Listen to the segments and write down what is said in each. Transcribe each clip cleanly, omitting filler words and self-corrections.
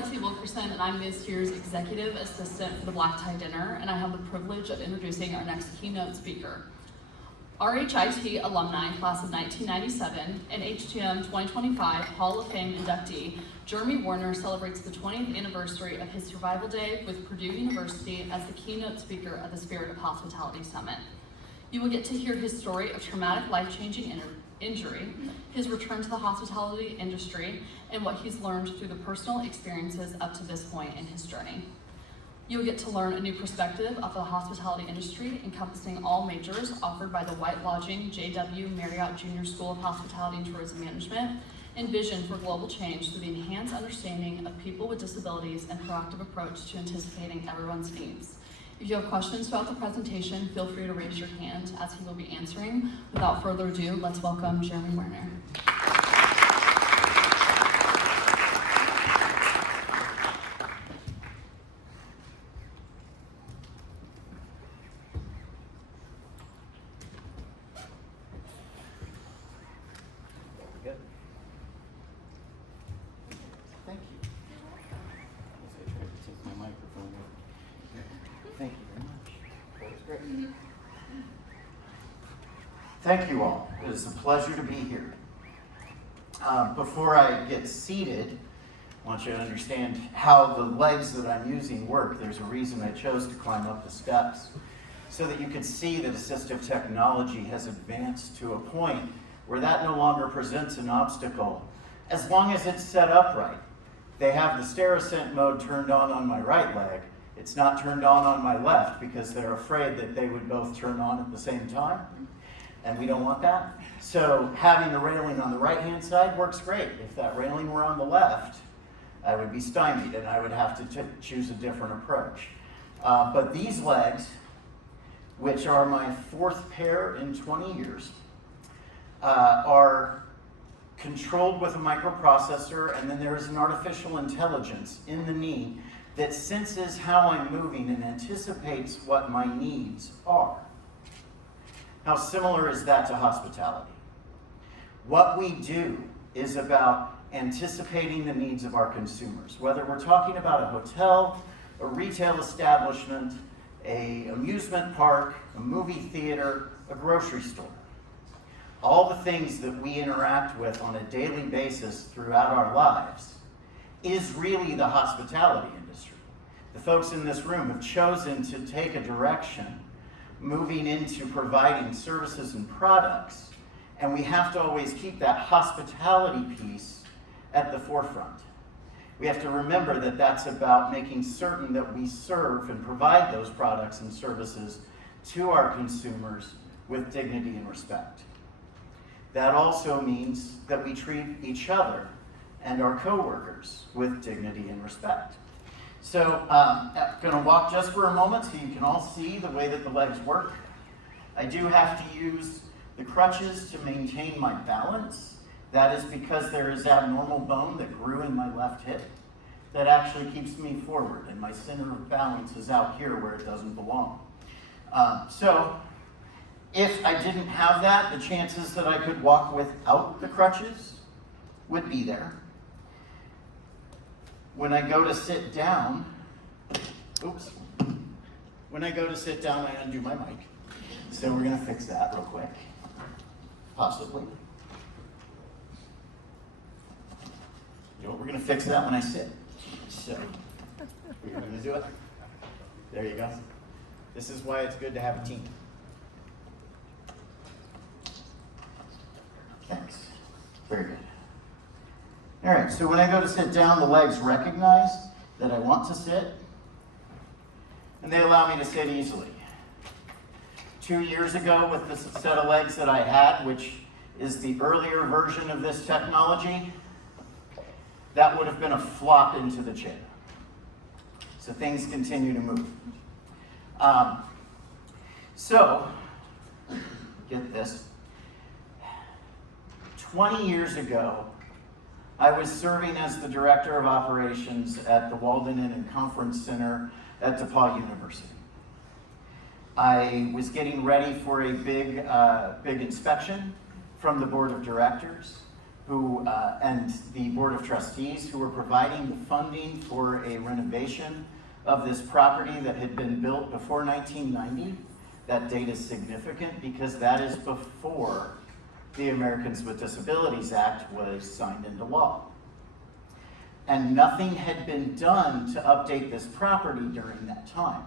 Lexi Wilkerson, and I'm this year's Executive Assistant for the Black Tie Dinner, and I have the privilege of introducing our next keynote speaker. RHIT alumni, class of 1997, and HTM 2025 Hall of Fame inductee, Jeremy Warriner celebrates the 20th anniversary of his Survival Day with Purdue University as the keynote speaker at the Spirit of Hospitality Summit. You will get to hear his story of traumatic, life-changing injury, his return to the hospitality industry, and what he's learned through the personal experiences up to this point in his journey. You'll get to learn a new perspective of the hospitality industry, encompassing all majors offered by the White Lodging JW Marriott Junior School of Hospitality and Tourism Management, and vision for global change through the enhanced understanding of people with disabilities and proactive approach to anticipating everyone's needs. If you have questions throughout the presentation, feel free to raise your hand as he will be answering. Without further ado, let's welcome Jeremy Warriner. Good. Thank you. Take my microphone. Thank you very much. That was great. Thank you all. It is a pleasure to be here. Before I get seated, I want you to understand how the legs that I'm using work. There's a reason I chose to climb up the steps, so that you could see that assistive technology has advanced to a point where that no longer presents an obstacle, as long as it's set up right. They have the stair ascent mode turned on my right leg. It's not turned on my left because they're afraid that they would both turn on at the same time, and we don't want that. So having the railing on the right-hand side works great. If that railing were on the left, I would be stymied and I would have to choose a different approach. But these legs, which are my fourth pair in 20 years, are controlled with a microprocessor, and then there is an artificial intelligence in the knee that senses how I'm moving and anticipates what my needs are. How similar is that to hospitality? What we do is about anticipating the needs of our consumers, whether we're talking about a hotel, a retail establishment, an amusement park, a movie theater, a grocery store. All the things that we interact with on a daily basis throughout our lives is really the hospitality industry. The folks in this room have chosen to take a direction moving into providing services and products, and we have to always keep that hospitality piece at the forefront. We have to remember that that's about making certain that we serve and provide those products and services to our consumers with dignity and respect. That also means that we treat each other and our coworkers with dignity and respect. So I'm going to walk just for a moment so you can all see the way that the legs work. I do have to use the crutches to maintain my balance. That is because there is abnormal bone that grew in my left hip that actually keeps me forward, and my center of balance is out here where it doesn't belong. So if I didn't have that, the chances that I could walk without the crutches would be there. When I go to sit down, when I go to sit down, I undo my mic. So we're going to fix that real quick, possibly. You know, we're going to fix that when I sit. So we're going to do it. There you go. This is why it's good to have a team. Thanks. Very good. All right, so when I go to sit down, the legs recognize that I want to sit, and they allow me to sit easily. 2 years ago, with this set of legs that I had, which is the earlier version of this technology, that would have been a flop into the chair. So things continue to move. So, get this. 20 years ago, I was serving as the director of operations at the Walden Inn and Conference Center at DePaul University. I was getting ready for a big inspection from the board of directors, and the Board of Trustees who were providing the funding for a renovation of this property that had been built before 1990. That date is significant because that is before the Americans with Disabilities Act was signed into law. And nothing had been done to update this property during that time.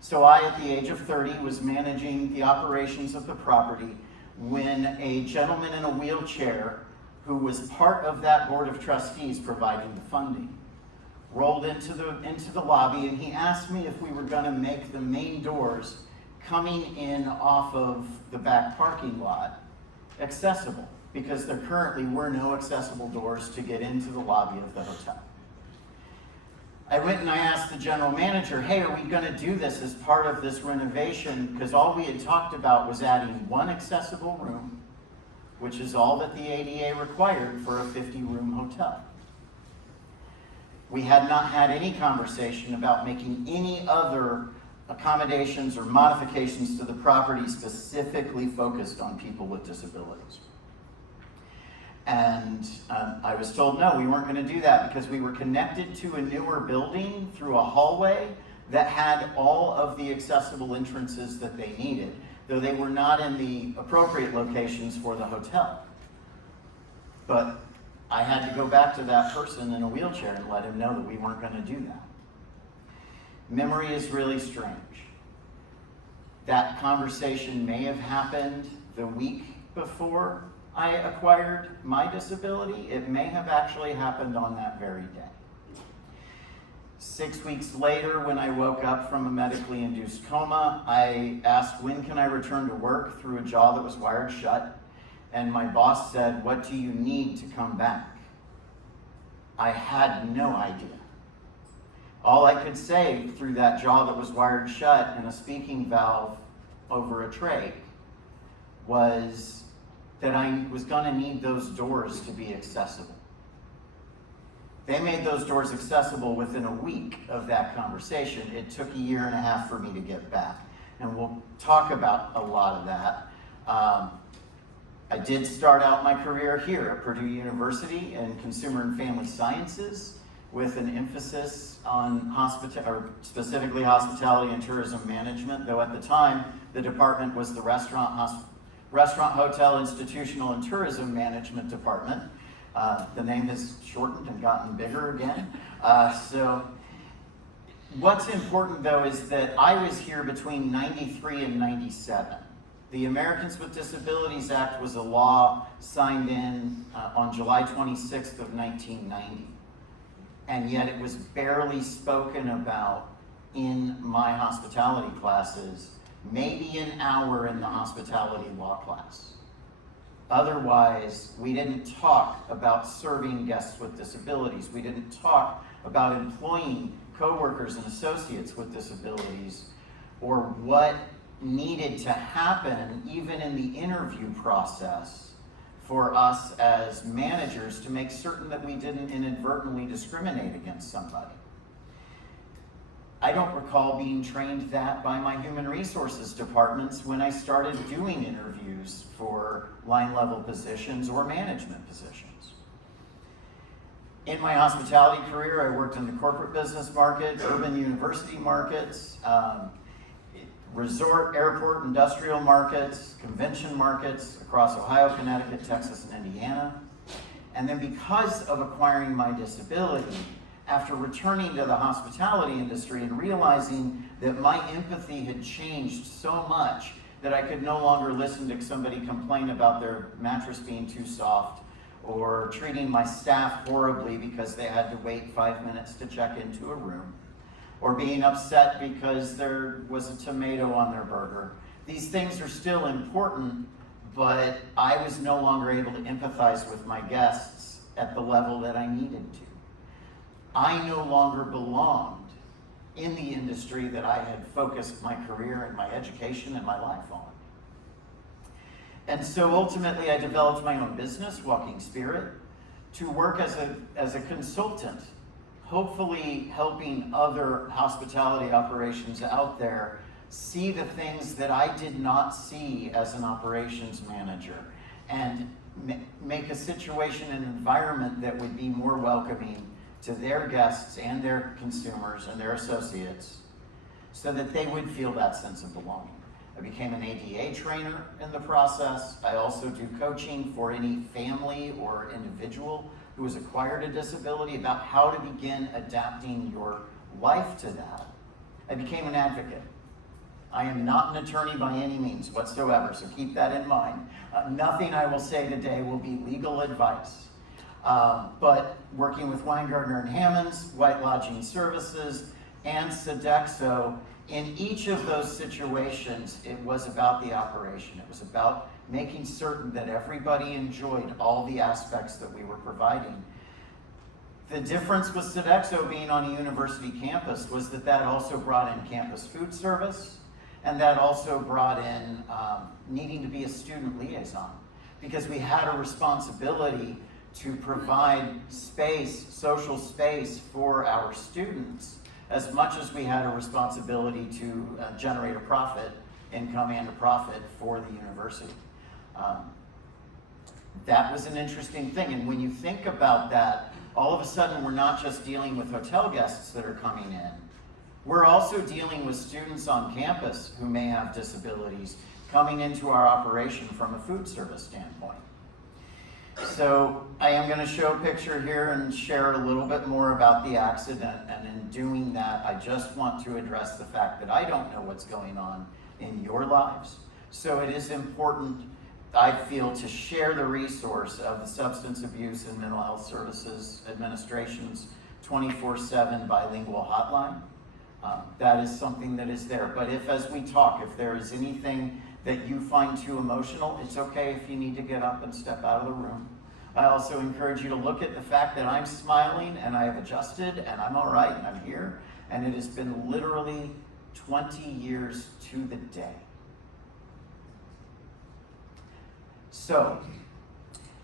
So I, at the age of 30, was managing the operations of the property when a gentleman in a wheelchair who was part of that Board of Trustees providing the funding rolled into the lobby, and he asked me if we were going to make the main doors coming in off of the back parking lot accessible, because there currently were no accessible doors to get into the lobby of the hotel. I went and I asked the general manager, hey, are we going to do this as part of this renovation? Because all we had talked about was adding one accessible room, which is all that the ADA required for a 50-room hotel. We had not had any conversation about making any other accommodations or modifications to the property specifically focused on people with disabilities. And I was told, no, we weren't going to do that because we were connected to a newer building through a hallway that had all of the accessible entrances that they needed, though they were not in the appropriate locations for the hotel. But I had to go back to that person in a wheelchair and let him know that we weren't going to do that. Memory is really strange. That conversation may have happened the week before I acquired my disability. It may have actually happened on that very day. 6 weeks later, when I woke up from a medically induced coma, I asked, when can I return to work, through a jaw that was wired shut? And my boss said, what do you need to come back? I had no idea. All I could say through that jaw that was wired shut and a speaking valve over a trach was that I was going to need those doors to be accessible. They made those doors accessible within a week of that conversation. It took a year and a half for me to get back. And we'll talk about a lot of that. I did start out my career here at Purdue University in Consumer and Family Sciences with an emphasis on specifically hospitality and tourism management, though at the time the department was the Restaurant, Hotel, Institutional, and Tourism Management Department. The name has shortened and gotten bigger again. So what's important, though, is that I was here between 93 and 97. The Americans with Disabilities Act was a law signed in on July 26th of 1990. And yet it was barely spoken about in my hospitality classes, maybe an hour in the hospitality law class. Otherwise, we didn't talk about serving guests with disabilities. We didn't talk about employing coworkers and associates with disabilities, or what needed to happen even in the interview process for us as managers to make certain that we didn't inadvertently discriminate against somebody. I don't recall being trained that by my human resources departments when I started doing interviews for line level positions or management positions. In my hospitality career, I worked in the corporate business market, urban university markets, resort, airport, industrial markets, convention markets across Ohio, Connecticut, Texas, and Indiana. And then because of acquiring my disability, after returning to the hospitality industry and realizing that my empathy had changed so much that I could no longer listen to somebody complain about their mattress being too soft or treating my staff horribly because they had to wait 5 minutes to check into a room, or being upset because there was a tomato on their burger. These things are still important, but I was no longer able to empathize with my guests at the level that I needed to. I no longer belonged in the industry that I had focused my career and my education and my life on. And so ultimately I developed my own business, Walking Spirit, to work as a consultant, hopefully helping other hospitality operations out there see the things that I did not see as an operations manager, and make a situation and environment that would be more welcoming to their guests and their consumers and their associates so that they would feel that sense of belonging. I became an ADA trainer in the process. I also do coaching for any family or individual who has acquired a disability about how to begin adapting your life to that. I became an advocate. I am not an attorney by any means whatsoever, so keep that in mind. Nothing I will say today will be legal advice. But working with Weingartner and Hammonds, White Lodging Services, and Sodexo, in each of those situations, it was about the operation. It was about making certain that everybody enjoyed all the aspects that we were providing. The difference with Sodexo being on a university campus was that also brought in campus food service, and that also brought in needing to be a student liaison, because we had a responsibility to provide space, social space for our students, as much as we had a responsibility to generate a profit, income and a profit for the university. That was an interesting thing, and when you think about that, all of a sudden we're not just dealing with hotel guests that are coming in, we're also dealing with students on campus who may have disabilities coming into our operation from a food service standpoint. So I am going to show a picture here and share a little bit more about the accident, and in doing that, I just want to address the fact that I don't know what's going on in your lives. So it is important, I feel, to share the resource of the Substance Abuse and Mental Health Services Administration's 24/7 bilingual hotline. That is something that is there. But if, as we talk, if there is anything that you find too emotional, it's okay if you need to get up and step out of the room. I also encourage you to look at the fact that I'm smiling and I have adjusted and I'm all right and I'm here. And it has been literally 20 years to the day. So,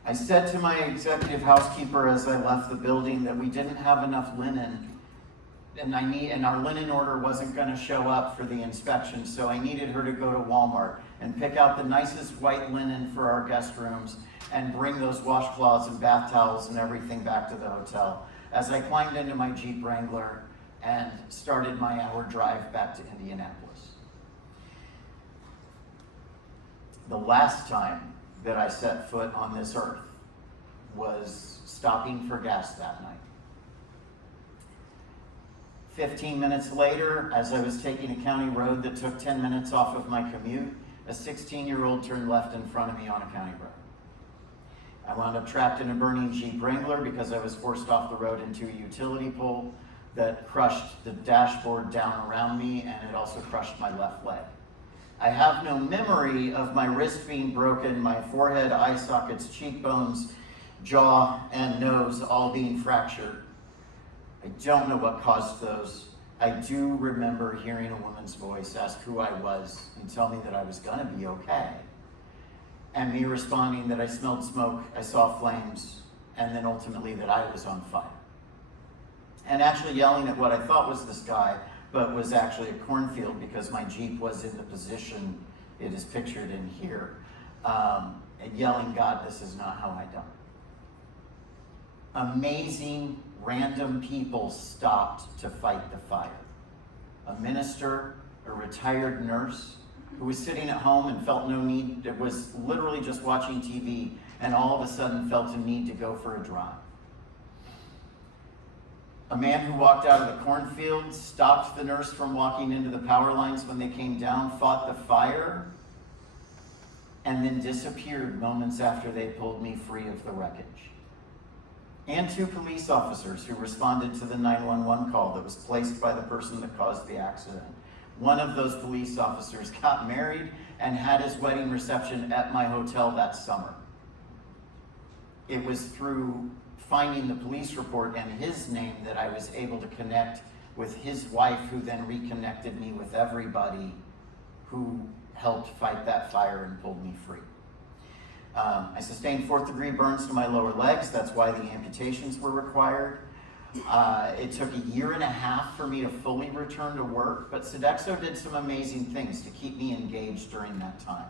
I said to my executive housekeeper as I left the building that we didn't have enough linen, and our linen order wasn't going to show up for the inspection, so I needed her to go to Walmart and pick out the nicest white linen for our guest rooms and bring those washcloths and bath towels and everything back to the hotel. As I climbed into my Jeep Wrangler and started my hour drive back to Indianapolis. The last time that I set foot on this earth was stopping for gas that night. 15 minutes later, as I was taking a county road that took 10 minutes off of my commute, a 16-year-old turned left in front of me on a county road. I wound up trapped in a burning Jeep Wrangler because I was forced off the road into a utility pole that crushed the dashboard down around me, and it also crushed my left leg. I have no memory of my wrist being broken, my forehead, eye sockets, cheekbones, jaw, and nose all being fractured. I don't know what caused those. I do remember hearing a woman's voice ask who I was and tell me that I was gonna be okay. And me responding that I smelled smoke, I saw flames, and then ultimately that I was on fire. And actually yelling at what I thought was the sky, but was actually a cornfield because my Jeep was in the position it is pictured in here. And yelling, God, this is not how I die. Amazing random people stopped to fight the fire. A minister, a retired nurse who was sitting at home and felt no need, was literally just watching TV and all of a sudden felt a need to go for a drive. A man who walked out of the cornfield stopped the nurse from walking into the power lines when they came down, fought the fire, and then disappeared moments after they pulled me free of the wreckage. And 2 police officers who responded to the 911 call that was placed by the person that caused the accident. One of those police officers got married and had his wedding reception at my hotel that summer. It was through finding the police report and his name that I was able to connect with his wife, who then reconnected me with everybody who helped fight that fire and pulled me free. I sustained 4th-degree burns to my lower legs. That's why the amputations were required. It took 1.5 years for me to fully return to work, but Sodexo did some amazing things to keep me engaged during that time.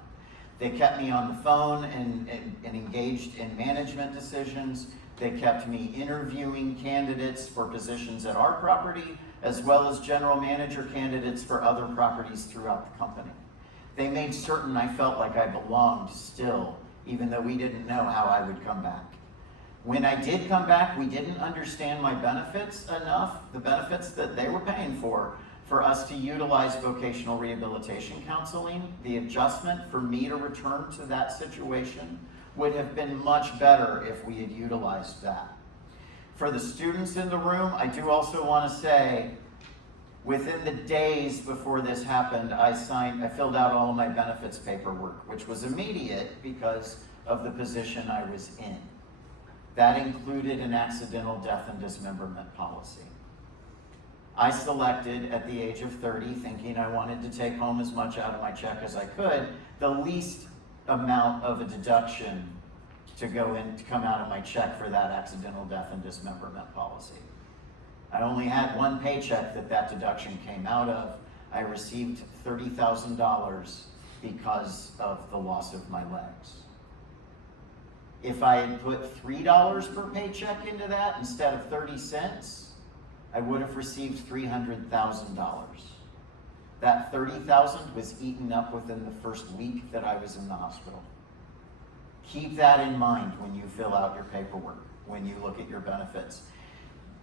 They kept me on the phone and engaged in management decisions. They kept me interviewing candidates for positions at our property, as well as general manager candidates for other properties throughout the company. They made certain I felt like I belonged still, even though we didn't know how I would come back. When I did come back, we didn't understand my benefits enough, the benefits that they were paying for us to utilize vocational rehabilitation counseling. The adjustment for me to return to that situation would have been much better if we had utilized that. For the students in the room, I do also want to say, within the days before this happened, I filled out all of my benefits paperwork, which was immediate because of the position I was in. That included an accidental death and dismemberment policy. I selected at the age of 30, thinking I wanted to take home as much out of my check as I could, the least amount of a deduction to come out of my check for that accidental death and dismemberment policy. I only had one paycheck that deduction came out of. I received $30,000 because of the loss of my legs. If I had put $3 per paycheck into that instead of 30 cents, I would have received $300,000. That $30,000 was eaten up within the first week that I was in the hospital. Keep that in mind when you fill out your paperwork, when you look at your benefits.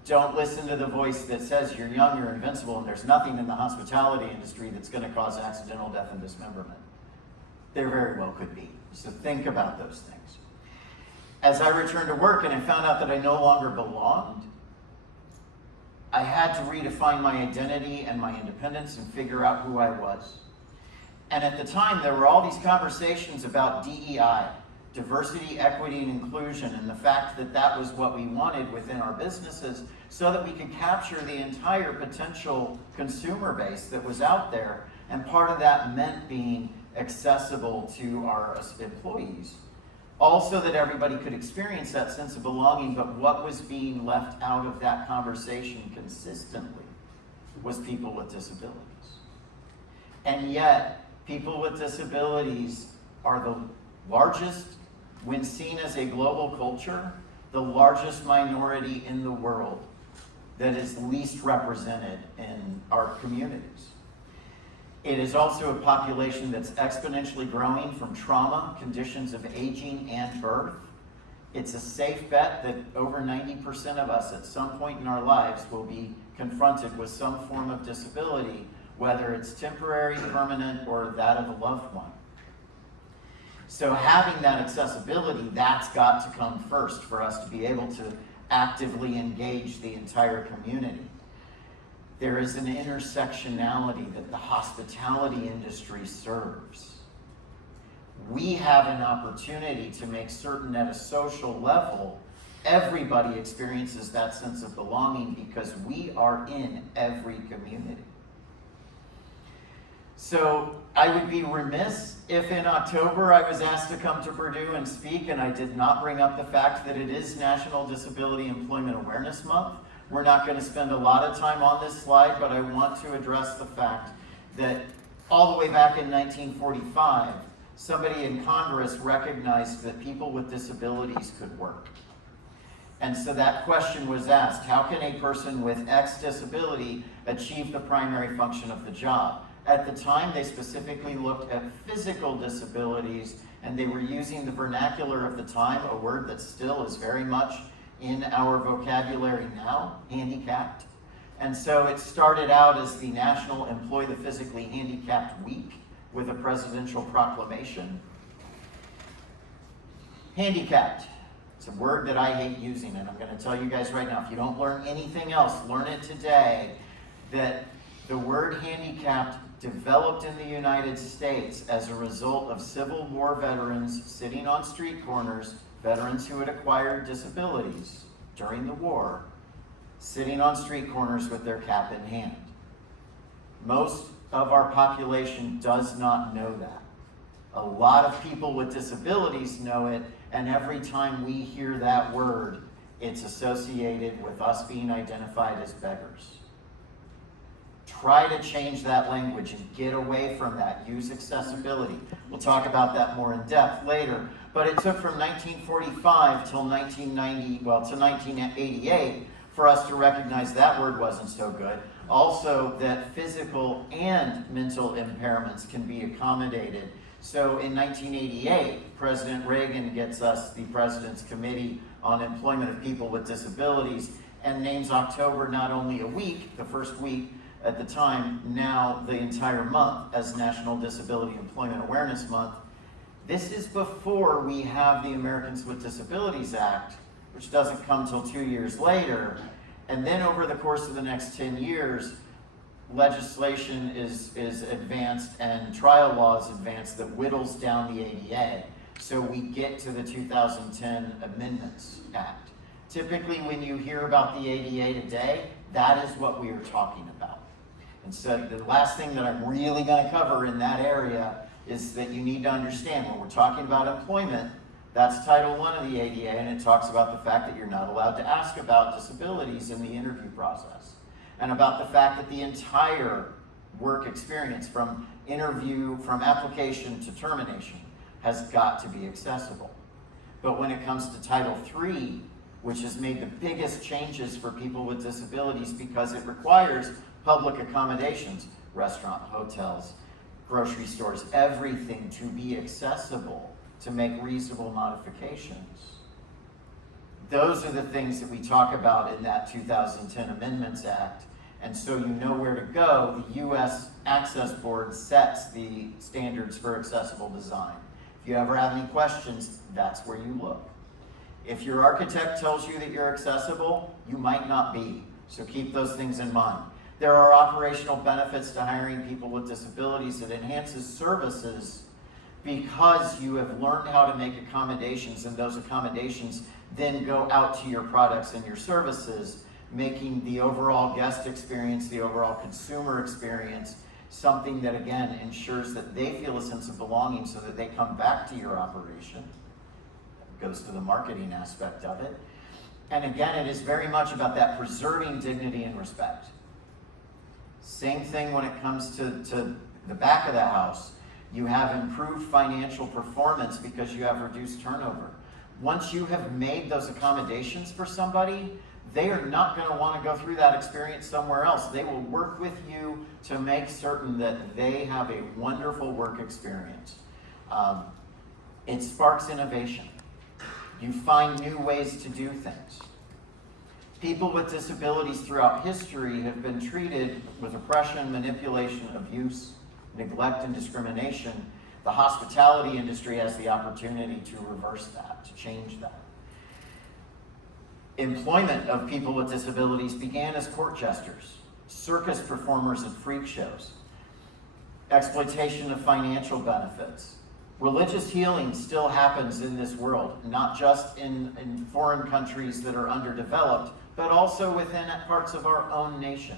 Don't listen to the voice that says you're young, you're invincible, and there's nothing in the hospitality industry that's going to cause accidental death and dismemberment. There very well could be. So think about those things. As I returned to work and I found out that I no longer belonged, I had to redefine my identity and my independence and figure out who I was. And at the time, there were all these conversations about DEI, diversity, equity, and inclusion, and the fact that that was what we wanted within our businesses so that we could capture the entire potential consumer base that was out there. And part of that meant being accessible to our employees. Also that everybody could experience that sense of belonging, but what was being left out of that conversation consistently was people with disabilities. And yet, people with disabilities are the largest, when seen as a global culture, the largest minority in the world that is least represented in our communities. It is also a population that's exponentially growing from trauma, conditions of aging, and birth. It's a safe bet that over 90% of us at some point in our lives will be confronted with some form of disability, whether it's temporary, permanent, or that of a loved one. So having that accessibility, that's got to come first for us to be able to actively engage the entire community. There is an intersectionality that the hospitality industry serves. We have an opportunity to make certain at a social level, everybody experiences that sense of belonging because we are in every community. So I would be remiss if in October I was asked to come to Purdue and speak and I did not bring up the fact that it is National Disability Employment Awareness Month. We're not going to spend a lot of time on this slide, but I want to address the fact that all the way back in 1945, somebody in Congress recognized that people with disabilities could work. And so that question was asked, how can a person with X disability achieve the primary function of the job? At the time, they specifically looked at physical disabilities, and they were using the vernacular of the time, a word that still is very much in our vocabulary now, handicapped. And so it started out as the National Employ the Physically Handicapped Week with a presidential proclamation. Handicapped. It's a word that I hate using, and I'm going to tell you guys right now, if you don't learn anything else, learn it today, that the word handicapped developed in the United States as a result of Civil War veterans sitting on street corners, veterans who had acquired disabilities during the war, sitting on street corners with their cap in hand. Most of our population does not know that. A lot of people with disabilities know it, and every time we hear that word, it's associated with us being identified as beggars. Try to change that language and get away from that. Use accessibility. We'll talk about that more in depth later. But it took from 1945 till 1990, well, to 1988 for us to recognize that word wasn't so good. Also, that physical and mental impairments can be accommodated. So in 1988, President Reagan gets us the President's Committee on Employment of People with Disabilities and names October not only a week, the first week at the time, now the entire month as National Disability Employment Awareness Month. This is before we have the Americans with Disabilities Act, which doesn't come till 2 years later. And then over the course of the next 10 years, legislation is advanced and trial laws advanced that whittles down the ADA. So we get to the 2010 Amendments Act. Typically when you hear about the ADA today, that is what we are talking about. And so the last thing that I'm really going to cover in that area is that you need to understand when we're talking about employment, that's Title I of the ADA, and it talks about the fact that you're not allowed to ask about disabilities in the interview process, and about the fact that the entire work experience from interview, from application to termination, has got to be accessible. But when it comes to Title III, which has made the biggest changes for people with disabilities because it requires public accommodations, restaurant, hotels, grocery stores, everything to be accessible, to make reasonable modifications. Those are the things that we talk about in that 2010 Amendments Act. And so you know where to go. The U.S. Access Board sets the standards for accessible design. If you ever have any questions, that's where you look. If your architect tells you that you're accessible, you might not be. So keep those things in mind. There are operational benefits to hiring people with disabilities that enhances services because you have learned how to make accommodations, and those accommodations then go out to your products and your services, making the overall guest experience, the overall consumer experience, something that again ensures that they feel a sense of belonging so that they come back to your operation. It goes to the marketing aspect of it. And again, it is very much about that preserving dignity and respect. Same thing when it comes to the back of the house. You have improved financial performance because you have reduced turnover. Once you have made those accommodations for somebody, they are not going to want to go through that experience somewhere else. They will work with you to make certain that they have a wonderful work experience. It sparks innovation. You find new ways to do things. People with disabilities throughout history have been treated with oppression, manipulation, abuse, neglect, and discrimination. The hospitality industry has the opportunity to reverse that, to change that. Employment of people with disabilities began as court jesters, circus performers at freak shows, exploitation of financial benefits. Religious healing still happens in this world, not just in foreign countries that are underdeveloped, but also within parts of our own nation.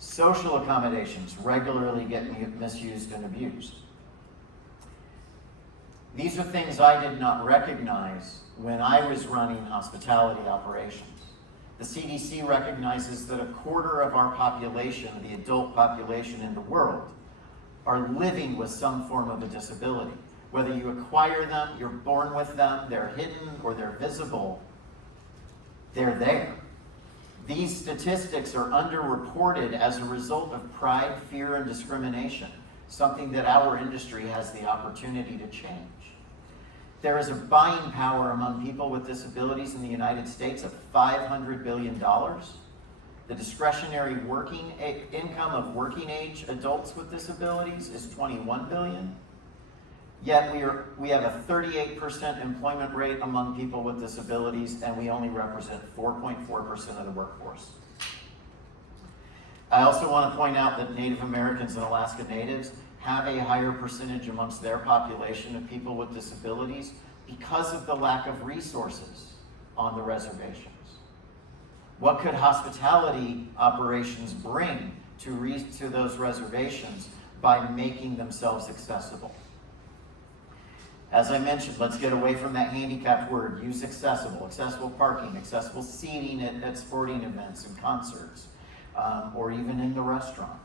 Social accommodations regularly get misused and abused. These are things I did not recognize when I was running hospitality operations. The CDC recognizes that a quarter of our population, the adult population in the world, are living with some form of a disability. Whether you acquire them, you're born with them, they're hidden, or they're visible, they're there. These statistics are underreported as a result of pride, fear, and discrimination, something that our industry has the opportunity to change. There is a buying power among people with disabilities in the United States of $500 billion. The discretionary working income of working age adults with disabilities is $21 billion. Yet we have a 38% employment rate among people with disabilities, and we only represent 4.4% of the workforce. I also want to point out that Native Americans and Alaska Natives have a higher percentage amongst their population of people with disabilities because of the lack of resources on the reservations. What could hospitality operations bring to those reservations by making themselves accessible? As I mentioned, let's get away from that handicapped word. Use accessible parking, accessible seating at sporting events and concerts. or even in the restaurant.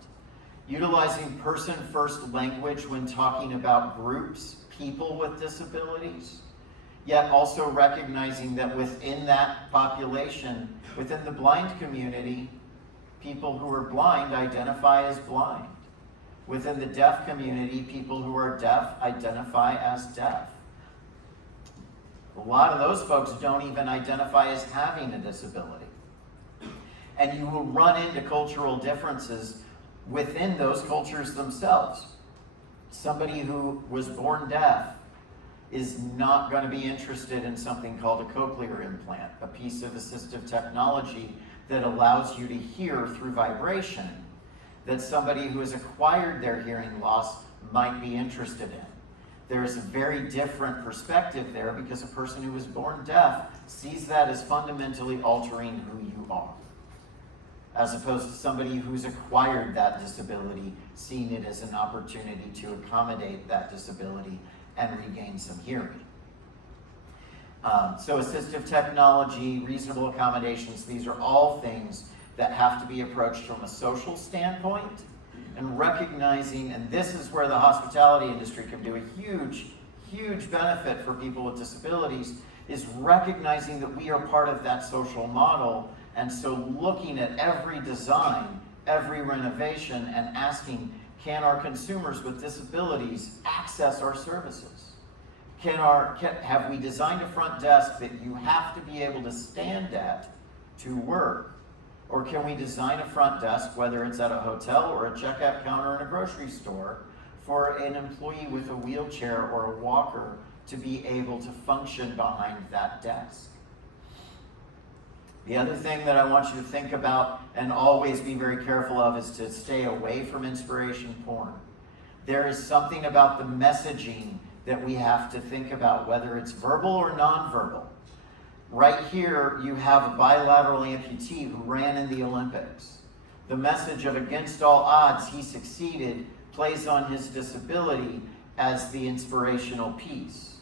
Utilizing person-first language when talking about groups, people with disabilities, yet also recognizing that within that population, within the blind community, people who are blind identify as blind. Within the deaf community, people who are deaf identify as deaf. A lot of those folks don't even identify as having a disability. And you will run into cultural differences within those cultures themselves. Somebody who was born deaf is not going to be interested in something called a cochlear implant, a piece of assistive technology that allows you to hear through vibration, that somebody who has acquired their hearing loss might be interested in. There is a very different perspective there because a person who was born deaf sees that as fundamentally altering who you are, as opposed to somebody who's acquired that disability, seeing it as an opportunity to accommodate that disability and regain some hearing. So assistive technology, reasonable accommodations, these are all things that have to be approached from a social standpoint, and recognizing, and this is where the hospitality industry can do a huge, huge benefit for people with disabilities, is recognizing that we are part of that social model, and so looking at every design, every renovation, and asking, can our consumers with disabilities access our services? Have we designed a front desk that you have to be able to stand at to work? Or can we design a front desk, whether it's at a hotel or a checkout counter in a grocery store, for an employee with a wheelchair or a walker to be able to function behind that desk? The other thing that I want you to think about and always be very careful of is to stay away from inspiration porn. There is something about the messaging that we have to think about, whether it's verbal or nonverbal. Right here, you have a bilateral amputee who ran in the Olympics. The message of against all odds, he succeeded, plays on his disability as the inspirational piece,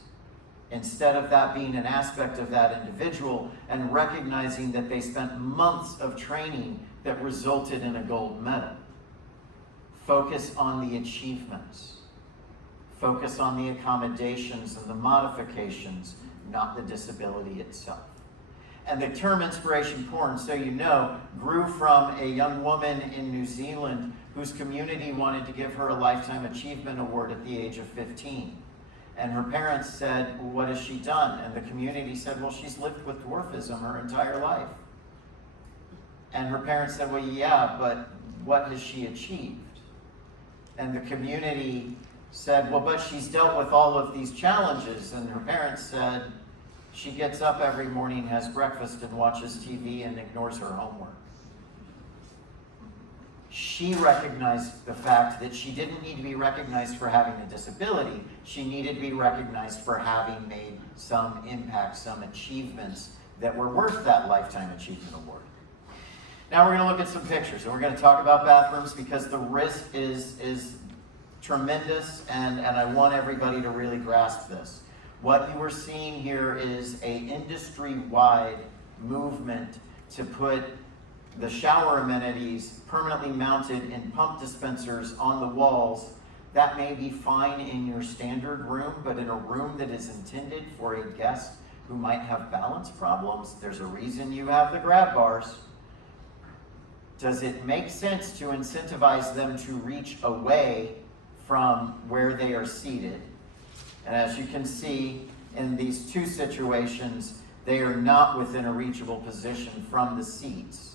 instead of that being an aspect of that individual and recognizing that they spent months of training that resulted in a gold medal. Focus on the achievements. Focus on the accommodations and the modifications, not the disability itself. And the term inspiration porn, so you know, grew from a young woman in New Zealand whose community wanted to give her a Lifetime Achievement Award at the age of 15. And her parents said, well, what has she done? And the community said, well, she's lived with dwarfism her entire life. And her parents said, well, yeah, but what has she achieved? And the community said, well, but she's dealt with all of these challenges. And her parents said, she gets up every morning, has breakfast, and watches TV and ignores her homework. She recognized the fact that she didn't need to be recognized for having a disability. She needed to be recognized for having made some impact, some achievements that were worth that Lifetime Achievement Award. Now we're going to look at some pictures, and we're going to talk about bathrooms because the risk is tremendous, and I want everybody to really grasp this. What you are seeing here is an industry-wide movement to put the shower amenities permanently mounted in pump dispensers on the walls. That may be fine in your standard room, but in a room that is intended for a guest who might have balance problems, there's a reason you have the grab bars. Does it make sense to incentivize them to reach away from where they are seated? And as you can see in these two situations, they are not within a reachable position from the seats.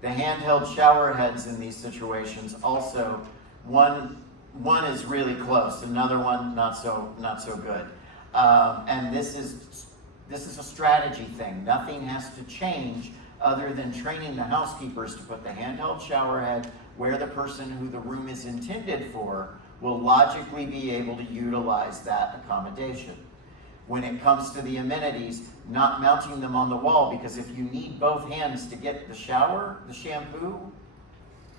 The handheld shower heads in these situations also, one is really close, another one not so good. And this is a strategy thing. Nothing has to change other than training the housekeepers to put the handheld shower head where the person who the room is intended for will logically be able to utilize that accommodation. When it comes to the amenities, not mounting them on the wall, because if you need both hands to get the shower, the shampoo,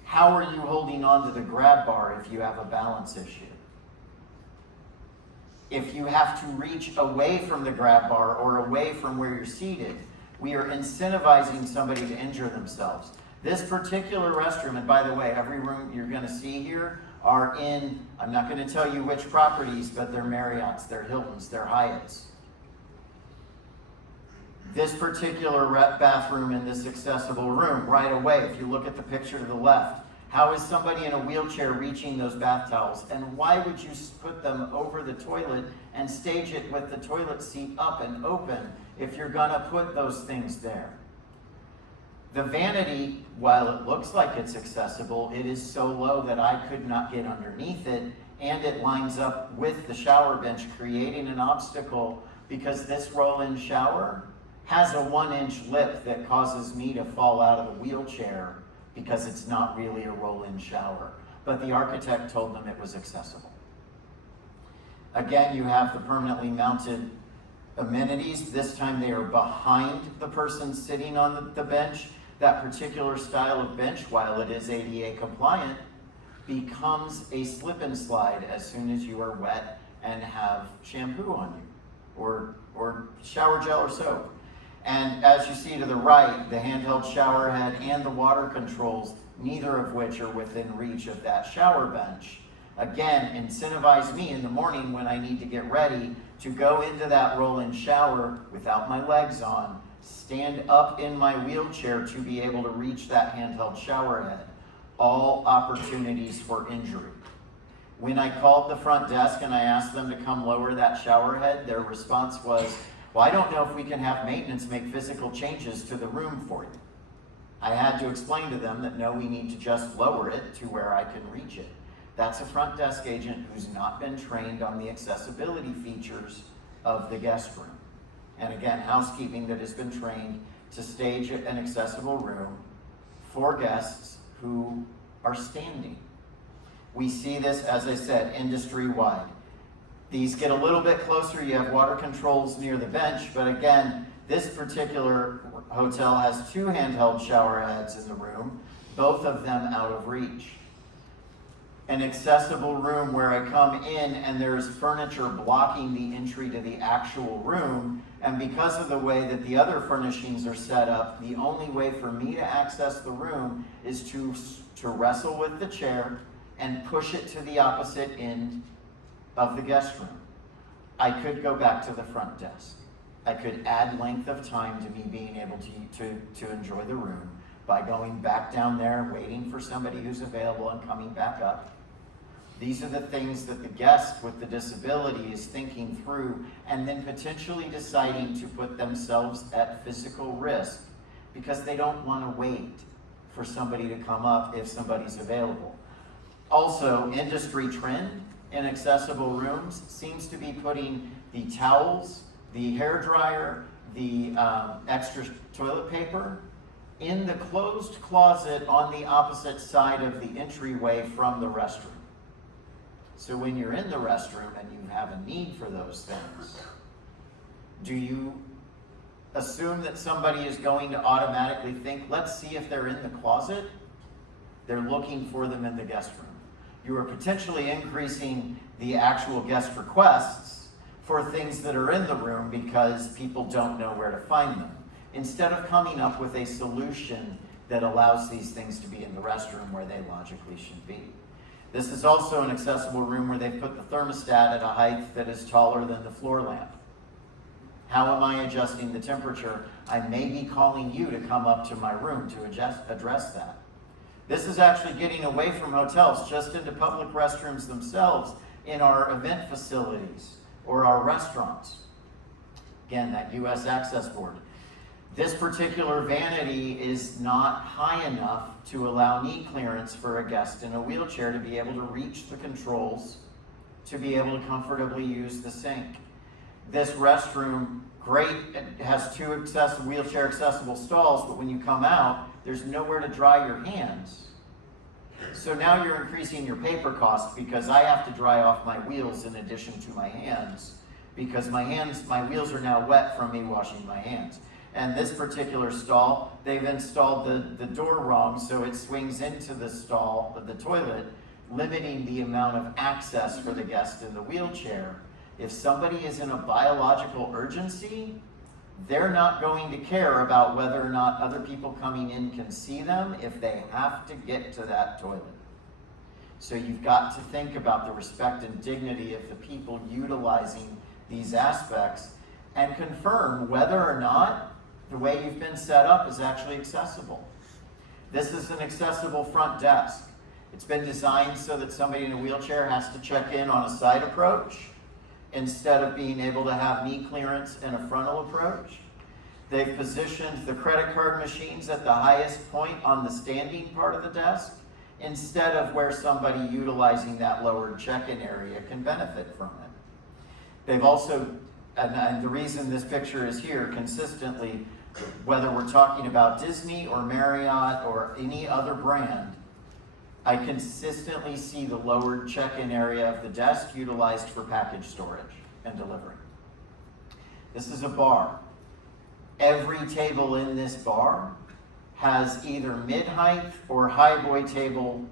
how are you holding on to the grab bar if you have a balance issue? If you have to reach away from the grab bar or away from where you're seated, we are incentivizing somebody to injure themselves. This particular restroom, and by the way, every room you're going to see here are in, I'm not going to tell you which properties, but they're Marriotts, they're Hiltons, they're Hyatts. This particular bathroom in this accessible room, right away, if you look at the picture to the left, how is somebody in a wheelchair reaching those bath towels? And why would you put them over the toilet and stage it with the toilet seat up and open if you're gonna put those things there? The vanity, while it looks like it's accessible, it is so low that I could not get underneath it, and it lines up with the shower bench, creating an obstacle because this roll-in shower has a 1-inch lip that causes me to fall out of the wheelchair because it's not really a roll-in shower. But the architect told them it was accessible. Again, you have the permanently mounted amenities. This time they are behind the person sitting on the bench. That particular style of bench, while it is ADA compliant, becomes a slip and slide as soon as you are wet and have shampoo on you, or shower gel or soap. And as you see to the right, the handheld shower head and the water controls, neither of which are within reach of that shower bench. Again, incentivize me in the morning when I need to get ready to go into that roll-in shower without my legs on, stand up in my wheelchair to be able to reach that handheld shower head. All opportunities for injury. When I called the front desk and I asked them to come lower that shower head, their response was, well, I don't know if we can have maintenance make physical changes to the room for you. I had to explain to them that no, we need to just lower it to where I can reach it. That's a front desk agent who's not been trained on the accessibility features of the guest room. And again, housekeeping that has been trained to stage an accessible room for guests who are standing. We see this, as I said, industry-wide. These get a little bit closer. You have water controls near the bench, but again, this particular hotel has 2 handheld shower heads in the room, both of them out of reach. An accessible room where I come in and there's furniture blocking the entry to the actual room, and because of the way that the other furnishings are set up, the only way for me to access the room is to wrestle with the chair and push it to the opposite end of the guest room. I could go back to the front desk. I could add length of time to me being able to enjoy the room by going back down there, waiting for somebody who's available and coming back up. These are the things that the guest with the disability is thinking through and then potentially deciding to put themselves at physical risk because they don't want to wait for somebody to come up if somebody's available. Also, industry trend in accessible rooms seems to be putting the towels, the hair dryer, the extra toilet paper in the closed closet on the opposite side of the entryway from the restroom. So when you're in the restroom and you have a need for those things, do you assume that somebody is going to automatically think, let's see if they're in the closet? They're looking for them in the guest room. You are potentially increasing the actual guest requests for things that are in the room because people don't know where to find them, instead of coming up with a solution that allows these things to be in the restroom where they logically should be. This is also an accessible room where they've put the thermostat at a height that is taller than the floor lamp. How am I adjusting the temperature? I may be calling you to come up to my room to address that. This is actually getting away from hotels, just into public restrooms themselves in our event facilities or our restaurants. Again, that U.S. Access Board. This particular vanity is not high enough to allow knee clearance for a guest in a wheelchair to be able to reach the controls, to be able to comfortably use the sink. This restroom, great, it has 2 wheelchair accessible stalls, but when you come out, there's nowhere to dry your hands. So now you're increasing your paper cost because I have to dry off my wheels in addition to my hands, because my wheels are now wet from me washing my hands. And this particular stall, they've installed the door wrong, so it swings into the stall of the toilet, limiting the amount of access for the guest in the wheelchair. If somebody is in a biological urgency, they're not going to care about whether or not other people coming in can see them if they have to get to that toilet. So you've got to think about the respect and dignity of the people utilizing these aspects and confirm whether or not the way you've been set up is actually accessible. This is an accessible front desk. It's been designed so that somebody in a wheelchair has to check in on a side approach instead of being able to have knee clearance and a frontal approach. They've positioned the credit card machines at the highest point on the standing part of the desk instead of where somebody utilizing that lowered check-in area can benefit from it. They've also, and the reason this picture is here consistently, whether we're talking about Disney or Marriott or any other brand, I consistently see the lowered check-in area of the desk utilized for package storage and delivery. This is a bar. Every table in this bar has either mid-height or high-boy table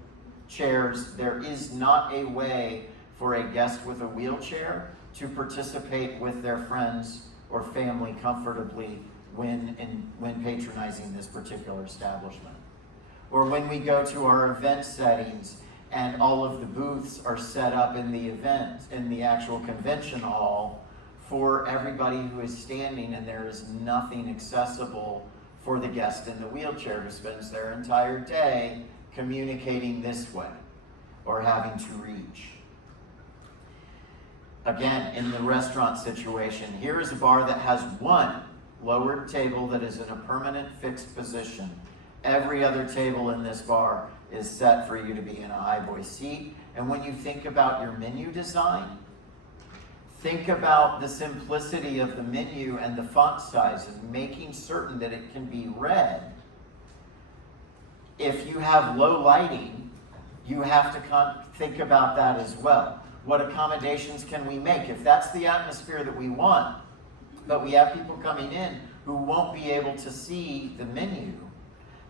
chairs. There is not a way for a guest with a wheelchair to participate with their friends or family comfortably when patronizing this particular establishment. Or when we go to our event settings and all of the booths are set up in the event, in the actual convention hall for everybody who is standing, and there is nothing accessible for the guest in the wheelchair who spends their entire day communicating this way or having to reach. Again, in the restaurant situation, here is a bar that has one lowered table that is in a permanent fixed position. Every other table in this bar is set for you to be in a high boy seat. And when you think about your menu design, think about the simplicity of the menu and the font size and making certain that it can be read. If you have low lighting, you have to think about that as well. What accommodations can we make? If that's the atmosphere that we want, but we have people coming in who won't be able to see the menu,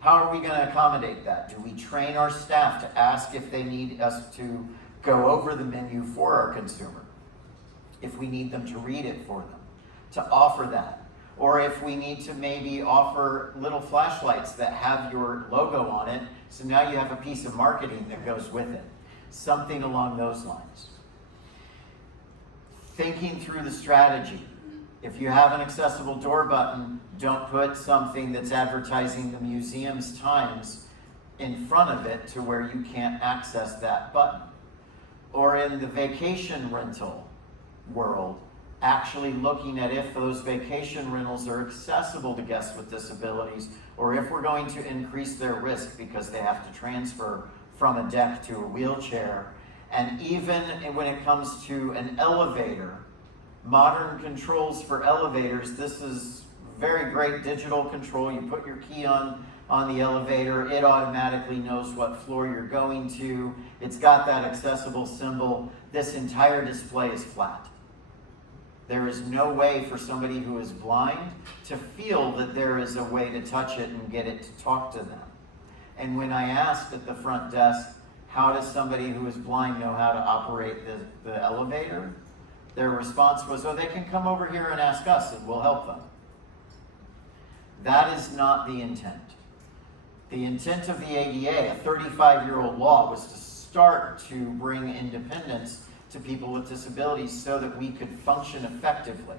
how are we going to accommodate that? Do we train our staff to ask if they need us to go over the menu for our consumer? If we need them to read it for them, to offer that. Or if we need to maybe offer little flashlights that have your logo on it, so now you have a piece of marketing that goes with it. Something along those lines. Thinking through the strategy. If you have an accessible door button, don't put something that's advertising the museum's times in front of it to where you can't access that button. Or in the vacation rental world, actually looking at if those vacation rentals are accessible to guests with disabilities, or if we're going to increase their risk because they have to transfer from a deck to a wheelchair. And even when it comes to an elevator, modern controls for elevators, this is very great digital control. You put your key on the elevator, it automatically knows what floor you're going to. It's got that accessible symbol. This entire display is flat. There is no way for somebody who is blind to feel that there is a way to touch it and get it to talk to them. And when I asked at the front desk, how does somebody who is blind know how to operate the elevator? Their response was, oh, they can come over here and ask us and we'll help them. That is not the intent. The intent of the ADA, a 35-year-old law, was to start to bring independence to people with disabilities so that we could function effectively.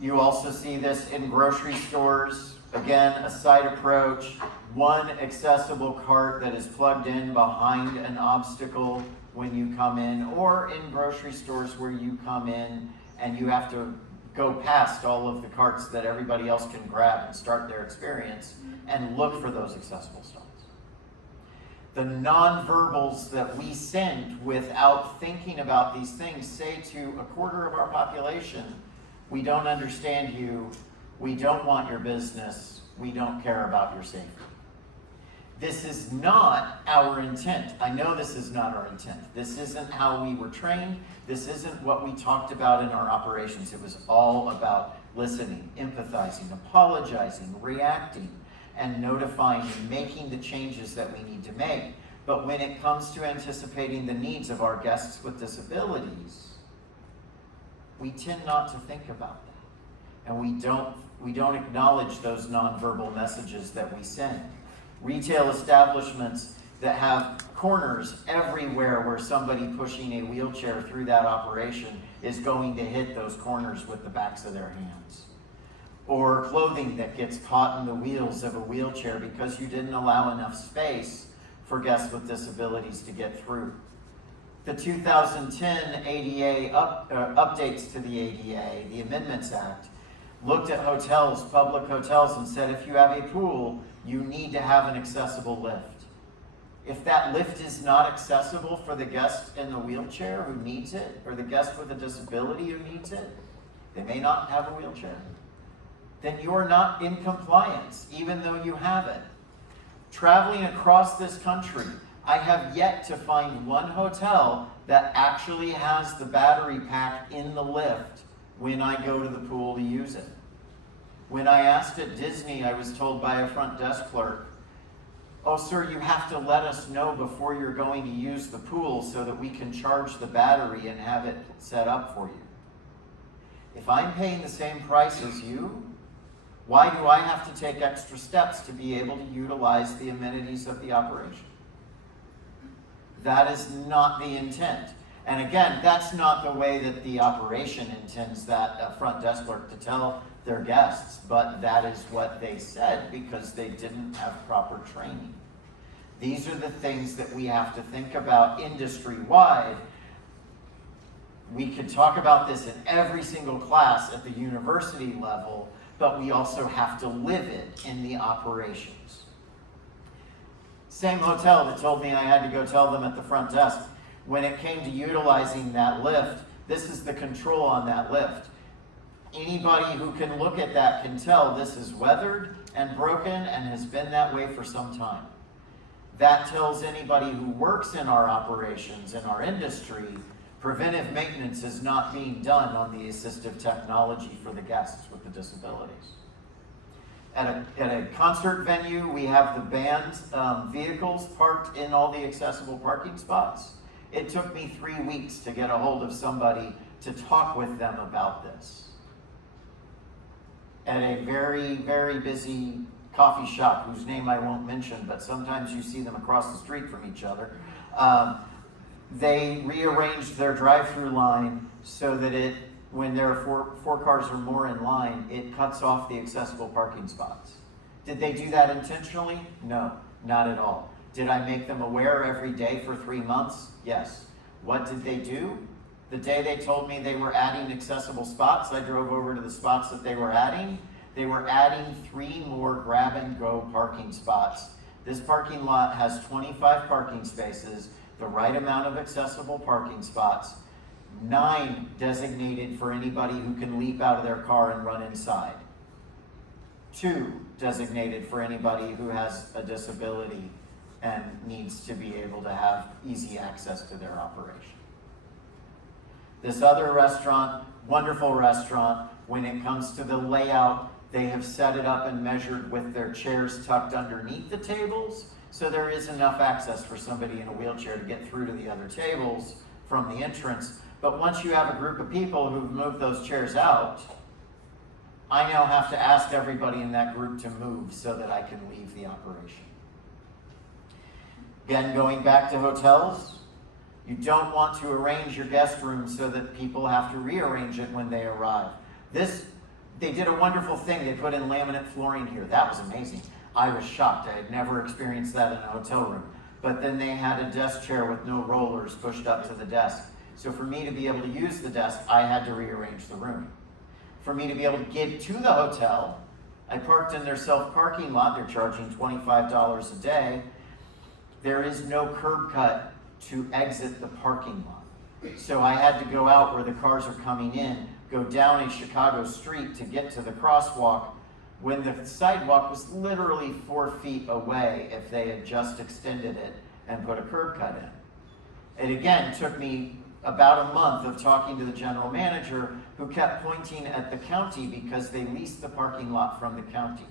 You also see this in grocery stores. Again, a side approach, one accessible cart that is plugged in behind an obstacle when you come in, or in grocery stores where you come in and you have to go past all of the carts that everybody else can grab and start their experience and look for those accessible stalls. The nonverbals that we send without thinking about these things say to a quarter of our population, we don't understand you, we don't want your business, we don't care about your safety. This is not our intent. I know this is not our intent. This isn't how we were trained. This isn't what we talked about in our operations. It was all about listening, empathizing, apologizing, reacting, and notifying and making the changes that we need to make. But when it comes to anticipating the needs of our guests with disabilities, we tend not to think about that. and we don't acknowledge those nonverbal messages that we send. Retail establishments that have corners everywhere where somebody pushing a wheelchair through that operation is going to hit those corners with the backs of their hands. Or clothing that gets caught in the wheels of a wheelchair because you didn't allow enough space for guests with disabilities to get through. The 2010 ADA updates to the ADA, the Amendments Act, looked at hotels, public hotels, and said if you have a pool, you need to have an accessible lift. If that lift is not accessible for the guest in the wheelchair who needs it, or the guest with a disability who needs it, they may not have a wheelchair, then you're not in compliance, even though you have it. Traveling across this country, I have yet to find one hotel that actually has the battery pack in the lift when I go to the pool to use it. When I asked at Disney, I was told by a front desk clerk, "Oh, sir, you have to let us know before you're going to use the pool so that we can charge the battery and have it set up for you." If I'm paying the same price as you, why do I have to take extra steps to be able to utilize the amenities of the operation? That is not the intent. And again, that's not the way that the operation intends that front desk clerk to tell their guests, but that is what they said because they didn't have proper training. These are the things that we have to think about industry-wide. We could talk about this in every single class at the university level, but we also have to live it in the operations. Same hotel that told me I had to go tell them at the front desk, when it came to utilizing that lift, this is the control on that lift. Anybody who can look at that can tell this is weathered and broken and has been that way for some time. That tells anybody who works in our operations, in our industry, preventive maintenance is not being done on the assistive technology for the guests with the disabilities. At a concert venue, we have the band's vehicles parked in all the accessible parking spots. It took me 3 weeks to get a hold of somebody to talk with them about this. At a very, very busy coffee shop, whose name I won't mention, but sometimes you see them across the street from each other, they rearranged their drive-through line so that when there are four cars or more in line, it cuts off the accessible parking spots. Did they do that intentionally? No, not at all. Did I make them aware every day for 3 months? Yes. What did they do? The day they told me they were adding accessible spots, I drove over to the spots that they were adding. They were adding 3 more grab-and-go parking spots. This parking lot has 25 parking spaces, the right amount of accessible parking spots, 9 designated for anybody who can leap out of their car and run inside, 2 designated for anybody who has a disability and needs to be able to have easy access to their operation. This other restaurant, wonderful restaurant, when it comes to the layout, they have set it up and measured with their chairs tucked underneath the tables, so there is enough access for somebody in a wheelchair to get through to the other tables from the entrance. But once you have a group of people who've moved those chairs out, I now have to ask everybody in that group to move so that I can leave the operation. Again, going back to hotels, you don't want to arrange your guest room so that people have to rearrange it when they arrive. They did a wonderful thing. They put in laminate flooring here. That was amazing. I was shocked. I had never experienced that in a hotel room. But then they had a desk chair with no rollers pushed up to the desk. So for me to be able to use the desk, I had to rearrange the room. For me to be able to get to the hotel, I parked in their self-parking lot. They're charging $25 a day. There is no curb cut to exit the parking lot. So I had to go out where the cars are coming in, go down a Chicago street to get to the crosswalk when the sidewalk was literally 4 feet away if they had just extended it and put a curb cut in. It again took me about a month of talking to the general manager who kept pointing at the county because they leased the parking lot from the county.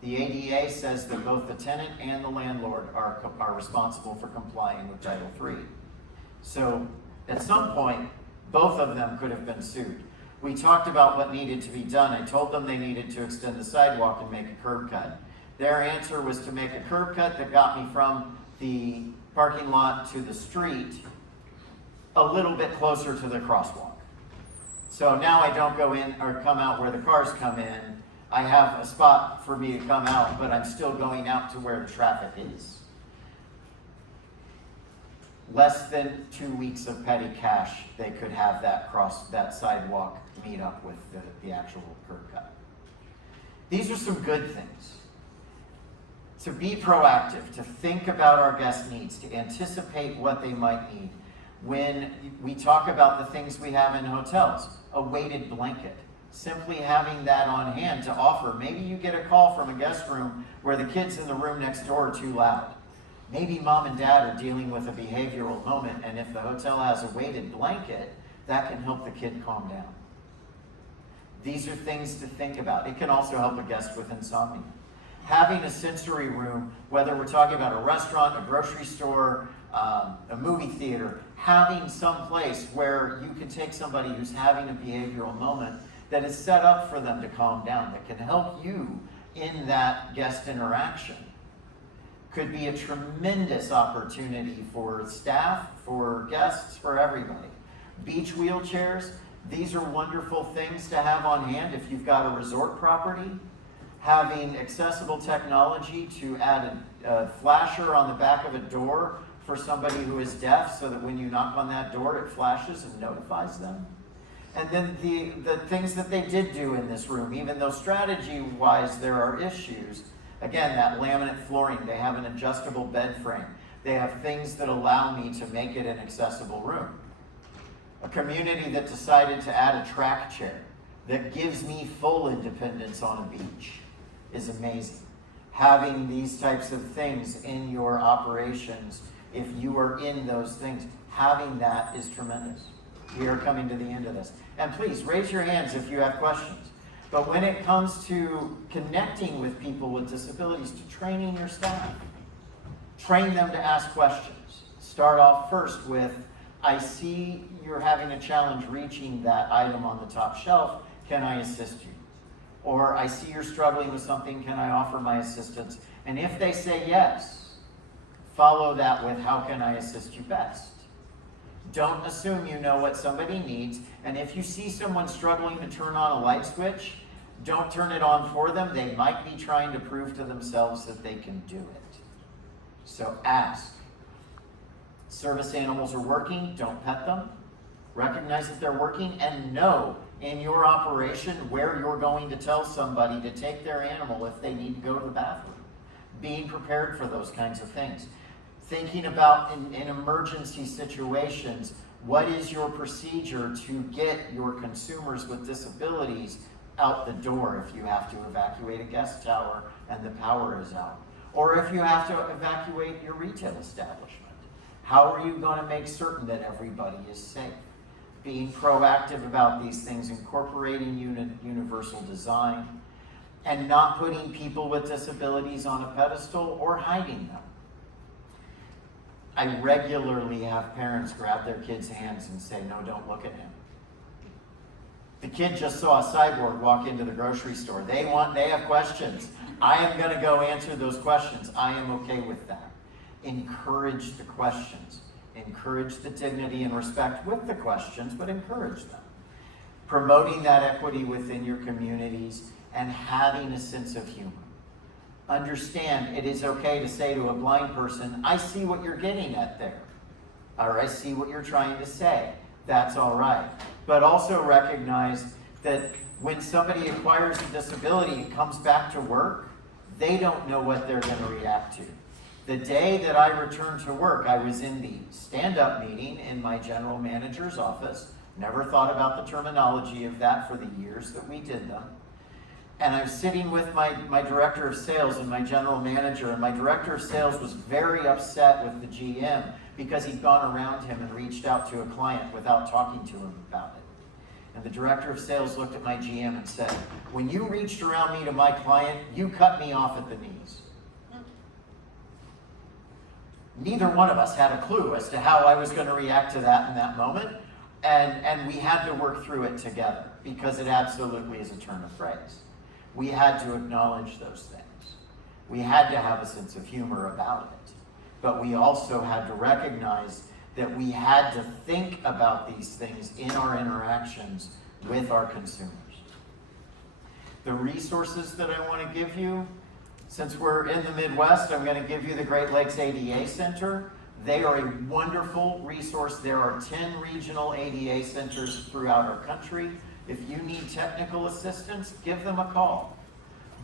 The ADA says that both the tenant and the landlord are responsible for complying with Title III. So at some point, both of them could have been sued. We talked about what needed to be done. I told them they needed to extend the sidewalk and make a curb cut. Their answer was to make a curb cut that got me from the parking lot to the street a little bit closer to the crosswalk. So now I don't go in or come out where the cars come in. I have a spot for me to come out, but I'm still going out to where the traffic is. Less than 2 weeks of petty cash, they could have that sidewalk meet up with the actual curb cut. These are some good things. To be proactive, to think about our guest needs, to anticipate what they might need. When we talk about the things we have in hotels, a weighted blanket, simply having that on hand to offer. Maybe you get a call from a guest room where the kids in the room next door are too loud. Maybe mom and dad are dealing with a behavioral moment, and if the hotel has a weighted blanket, that can help the kid calm down. These are things to think about. It can also help a guest with insomnia. Having a sensory room, whether we're talking about a restaurant, a grocery store, a movie theater, having some place where you can take somebody who's having a behavioral moment that is set up for them to calm down, that can help you in that guest interaction, could be a tremendous opportunity for staff, for guests, for everybody. Beach wheelchairs, these are wonderful things to have on hand if you've got a resort property. Having accessible technology to add a flasher on the back of a door for somebody who is deaf so that when you knock on that door, it flashes and notifies them. And then the things that they did do in this room, even though strategy-wise there are issues, again, that laminate flooring, they have an adjustable bed frame. They have things that allow me to make it an accessible room. A community that decided to add a track chair that gives me full independence on a beach is amazing. Having these types of things in your operations, if you are in those things, having that is tremendous. We are coming to the end of this. And please, raise your hands if you have questions. But when it comes to connecting with people with disabilities, to training your staff, train them to ask questions. Start off first with, I see you're having a challenge reaching that item on the top shelf. Can I assist you? Or I see you're struggling with something. Can I offer my assistance? And if they say yes, follow that with, how can I assist you best? Don't assume you know what somebody needs. And if you see someone struggling to turn on a light switch, don't turn it on for them. They might be trying to prove to themselves that they can do it. So ask. Service animals are working, don't pet them. Recognize that they're working, and know in your operation where you're going to tell somebody to take their animal if they need to go to the bathroom. Being prepared for those kinds of things. Thinking about in emergency situations, what is your procedure to get your consumers with disabilities out the door if you have to evacuate a guest tower and the power is out? Or if you have to evacuate your retail establishment. How are you going to make certain that everybody is safe? Being proactive about these things, incorporating universal design, and not putting people with disabilities on a pedestal or hiding them. I regularly have parents grab their kids' hands and say, no, don't look at him. The kid just saw a cyborg walk into the grocery store. They have questions. I am going to go answer those questions. I am okay with that. Encourage the questions. Encourage the dignity and respect with the questions, but encourage them. Promoting that equity within your communities and having a sense of humor. Understand it is okay to say to a blind person, I see what you're getting at there. Or I see what you're trying to say. That's all right. But also recognize that when somebody acquires a disability and comes back to work, they don't know what they're going to react to. The day that I returned to work, I was in the stand-up meeting in my general manager's office. Never thought about the terminology of that for the years that we did them. And I was sitting with my director of sales and my general manager, and my director of sales was very upset with the GM because he'd gone around him and reached out to a client without talking to him about it. And the director of sales looked at my GM and said, when you reached around me to my client, you cut me off at the knees. Neither one of us had a clue as to how I was going to react to that in that moment, and we had to work through it together. because it absolutely is a turn of phrase. We had to acknowledge those things. We had to have a sense of humor about it. But we also had to recognize that we had to think about these things in our interactions with our consumers. The resources that I want to give you, since we're in the Midwest, I'm going to give you the Great Lakes ADA Center. They are a wonderful resource. There are 10 regional ADA centers throughout our country. If you need technical assistance, give them a call.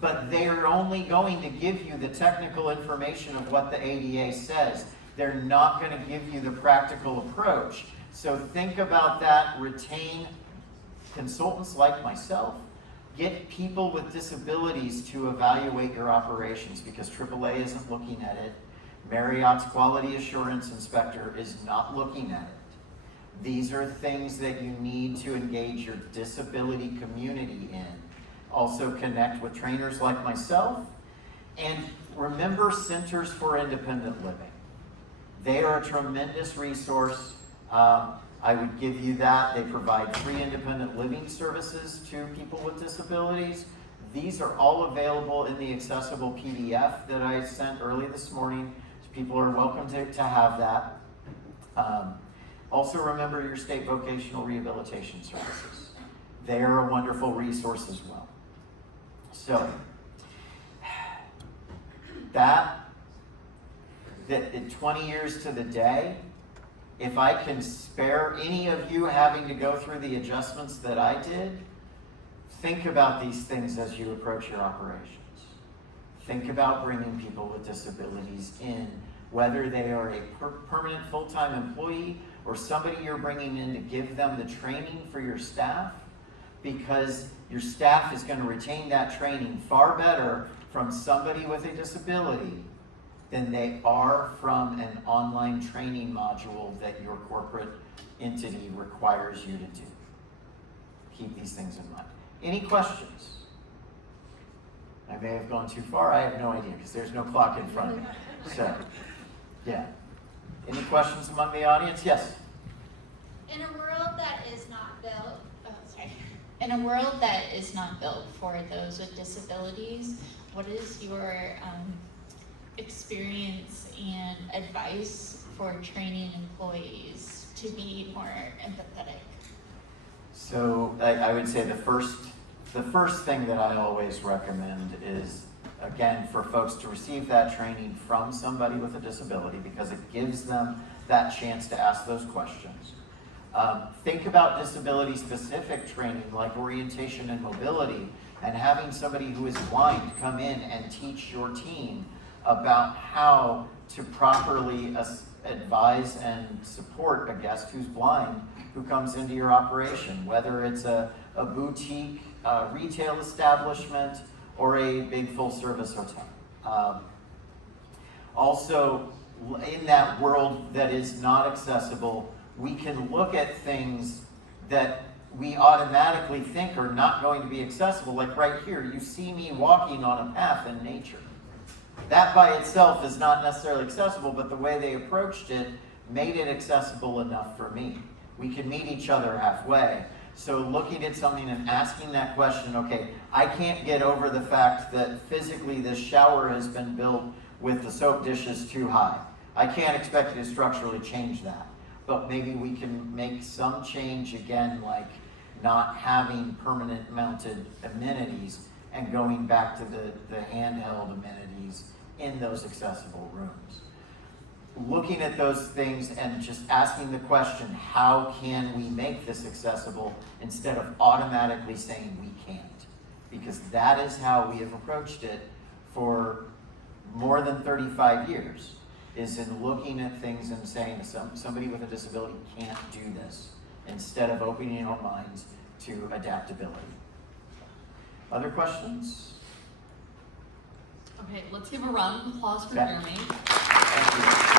But they are only going to give you the technical information of what the ADA says. They're not going to give you the practical approach. So think about that. Retain consultants like myself. Get people with disabilities to evaluate your operations, because AAA isn't looking at it. Marriott's Quality Assurance Inspector is not looking at it. These are things that you need to engage your disability community in. Also connect with trainers like myself. And remember Centers for Independent Living. They are a tremendous resource. I would give you that. They provide free independent living services to people with disabilities. These are all available in the accessible PDF that I sent early this morning. So people are welcome to have that. Also remember your state vocational rehabilitation services. They are a wonderful resource as well. So, that in 20 years to the day, if I can spare any of you having to go through the adjustments that I did, think about these things as you approach your operations. Think about bringing people with disabilities in, whether they are a permanent full-time employee or somebody you're bringing in to give them the training for your staff, because your staff is going to retain that training far better from somebody with a disability than they are from an online training module that your corporate entity requires you to do. Keep these things in mind. Any questions? I may have gone too far. I have no idea, because there's no clock in front of me. So, yeah. Any questions among the audience? Yes? In a world that is not built, in a world that is not built for those with disabilities, what is your experience and advice for training employees to be more empathetic? So I would say the first thing that I always recommend is, again, for folks to receive that training from somebody with a disability, because it gives them that chance to ask those questions. Think about disability-specific training like orientation and mobility, and having somebody who is blind come in and teach your team about how to properly advise and support a guest who's blind who comes into your operation, whether it's a boutique retail establishment or a big full-service hotel. Also, in that world that is not accessible, we can look at things that we automatically think are not going to be accessible. Like right here, you see me walking on a path in nature. That by itself is not necessarily accessible, but the way they approached it made it accessible enough for me. We can meet each other halfway. So looking at something and asking that question, okay, I can't get over the fact that physically this shower has been built with the soap dishes too high. I can't expect you to structurally change that. But maybe we can make some change, again, like not having permanent mounted amenities and going back to the handheld amenities in those accessible rooms. Looking at those things and just asking the question, how can we make this accessible, instead of automatically saying we can't? Because that is how we have approached it for more than 35 years, is in looking at things and saying somebody with a disability can't do this, instead of opening our minds to adaptability. Other questions? Okay, let's give a round of applause for Okay. Jeremy. Thank you.